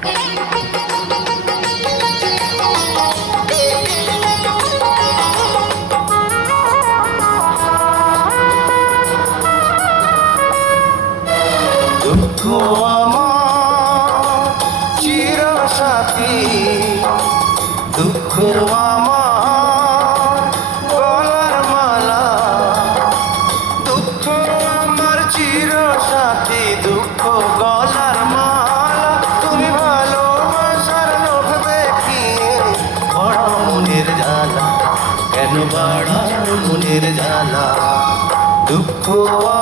দুঃখ আমার চিরসাথী, দুঃখ আমার গলার মালা, দুঃখ আমার চিরসাথী, দুঃখ গলার মালা। তুমি ভালোবাসার লোভ দেখিয়ে বড় মনের জ্বালা, কেন বাড়ার মনের জ্বালা। দুঃখ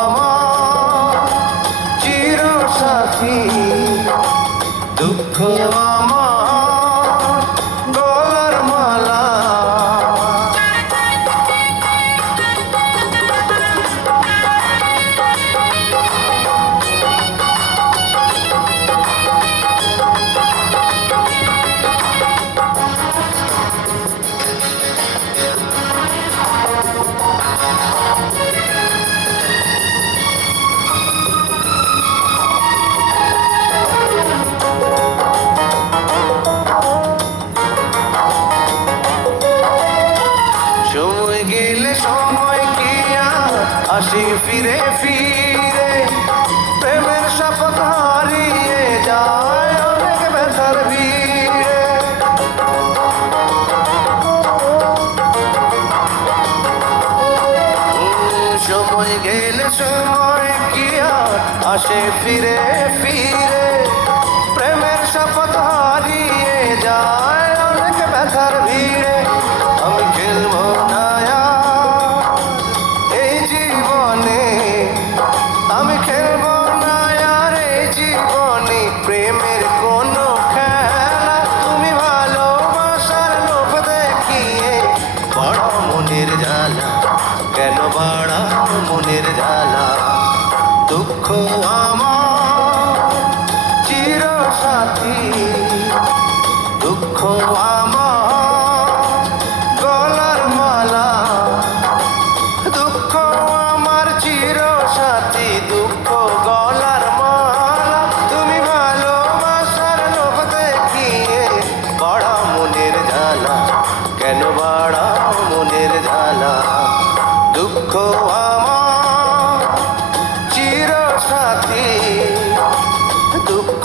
আমার চিরসাথী, দুঃখ আমার গলার মালা। সময় গেলে সময় কি আর আসে ফিরে ফিরে, প্রেমের শপথ হারিয়ে যায় অনেক ব্যথার ভিড়ে। সময় গেলে সময় কি আর আসে ফিরে ফিরে, প্রেমের শপথ হারিয়ে যায় অনেক ব্যথার ভিড়ে। আমি খেলবো না আর এই জীবনে, আমি খেলবো না আর এই জীবনে প্রেমের কোনো খেলা। তুমি ভালোবাসার লোভ দেখিয়ে বড় মনের জ্বালা, কেন বাড়াও মনের জ্বালা। দুঃখ আমার চিরসাথী, দুঃখ আমার গলার মালা, দুঃখ আমার চিরসাথী, দুঃখ গলার মালা। তুমি ভালোবাসার লোভ দেখিয়ে বড় মনের জ্বালা, কেন বাড়াও মনের জ্বালা। দুঃখ আমার চিরসাথী, দুঃখ